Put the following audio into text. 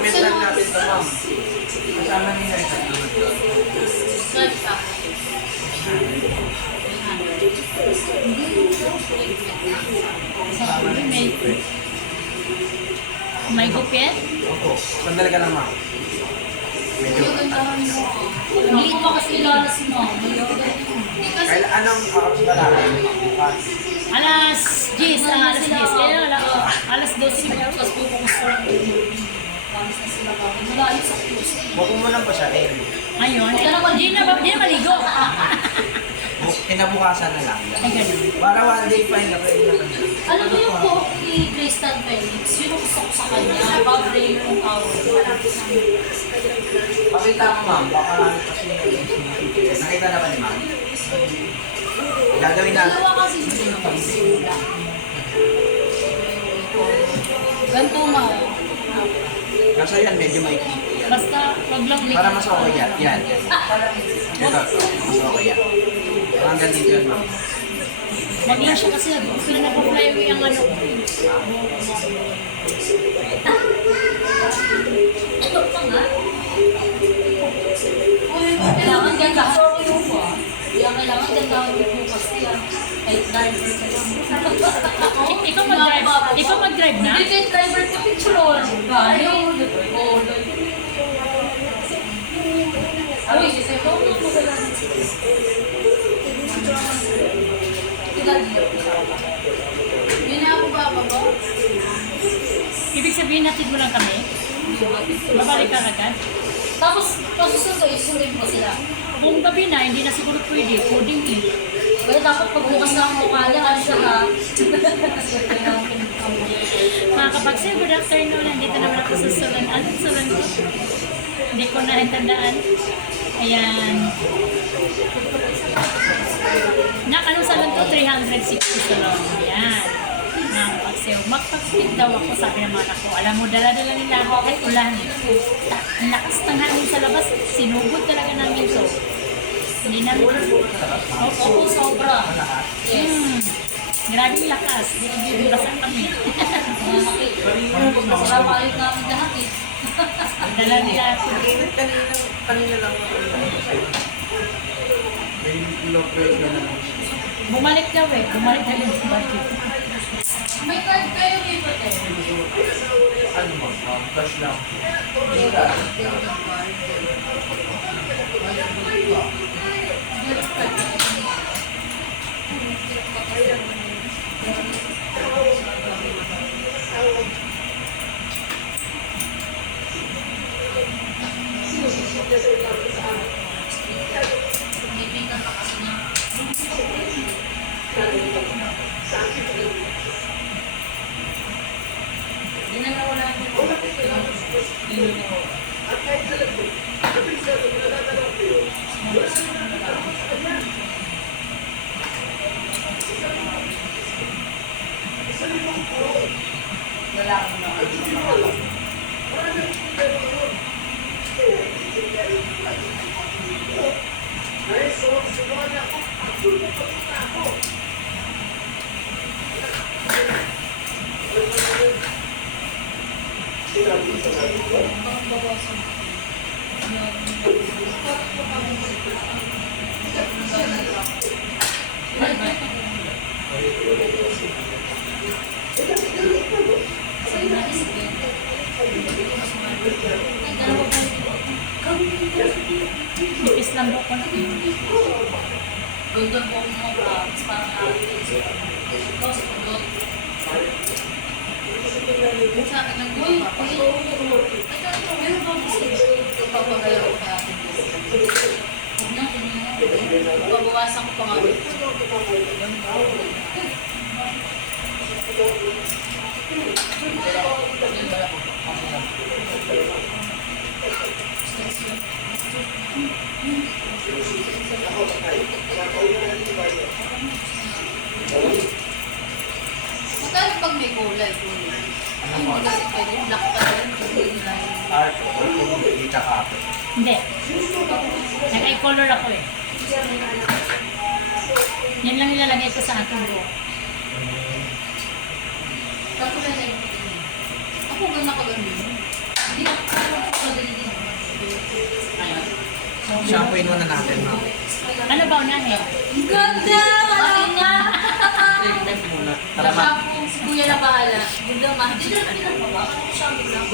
Comment lang natin ito, ma'am. Kasama nila ito. May gupit? Opo. Sandali ka lang, ma'am. Medyo. Hindi ko makakilala si Mom. Kaya anong kakapsigalaan? Bukas. Alas 10, alas 10. Kaya alas 12 na yun. Tapos pupunta lang. Malayo sa Diyos. Huwag mo nang pasahin. Ayun. Hindi na maligo. Pinabukasan na lang. Ay, ganun. Para one day pa yung pwede na kanya. Alam mo yung buhok ni Tristan Felix, yun ang gusto ko sa kanya, babre yung tawag. Pakita mo, ma'am. Baka kasi nakita na ba ni ma'am? Gagawin natin. Dalawa kasi yun yung pagsimula. Ganito na. Kasi yan, medyo may creepy yan. Basta, wag lang Para mas okay yan. Yan. Ito, mas okay yan. Parang ganito yan, ma'am. Wag lang siya kasi pinapaflyway ang ano ko. Ito pa nga. Kailangan ganda yung po. Kailangan ganda yung kasi yan. Kahit driver ka lang. Ikaw mag-drive na? Hindi kahit driver ka picture. Ayaw. Ay, kasi ito ang magalaman sila. Hindi na ako bababa. Ibig sabihin natin mo lang kami? Babalik ka agad? Tapos, pasusunod, isunod mo sila. Kung gabi na, hindi na siguro pwede. Puding eh. Kaya dapat pagbukas na ang mukha niya, ano siya ha? Mga kapagsil, good afternoon. Nandito naman ako sa salon. Anong salon ko? Hindi ko na rin tandaan. Ayan. Anong salon to? 360 salon. Ayan. Mga kapagsil. Magpag-speak daw ako, sabi ng mga anak ko. Alam mo, dala-dala nila ako kahit ulan. Ang lakas ng hangin sa labas. Sinugod talaga namin to. Hindi namin. Opo, sobra. Yes. Grabe yung lakas. Bibirasan kami. Masarap ayot namin lahat eh. Ang dala nila ako. Kanina lang. May low grade na lang. Bumalik daw eh. Bumalik na rin sa budget. May card kayo dito eh. Ano mo? Cash lang. Ibigan pa kasi niya. Hindi na nawala yung Nipis lang ako na. Gundon po ang mga vlogs para ikaw sa pagod. Sa akin lang uy, ito, meron ba kasi papagayaw ko kaya akin. Huwag na, pabawasan ko pa nga. Magkano pag may kulay? Ano mo? Kasi pwede black pa rin. Art. Kita ka. Hindi. Nag-eye color ako eh. Yan lang ilalagay ko sa ating buhok. Ako ganun. Ako ganun ako ganun. Hindi ako Shampooin muna natin, ma'am. Ano ba unahin? Ganda! Wala na! Take muna. Tara, ma'am. Si Kuya na bahala. Ganda, ma. Dito na ba? Shampoo lang.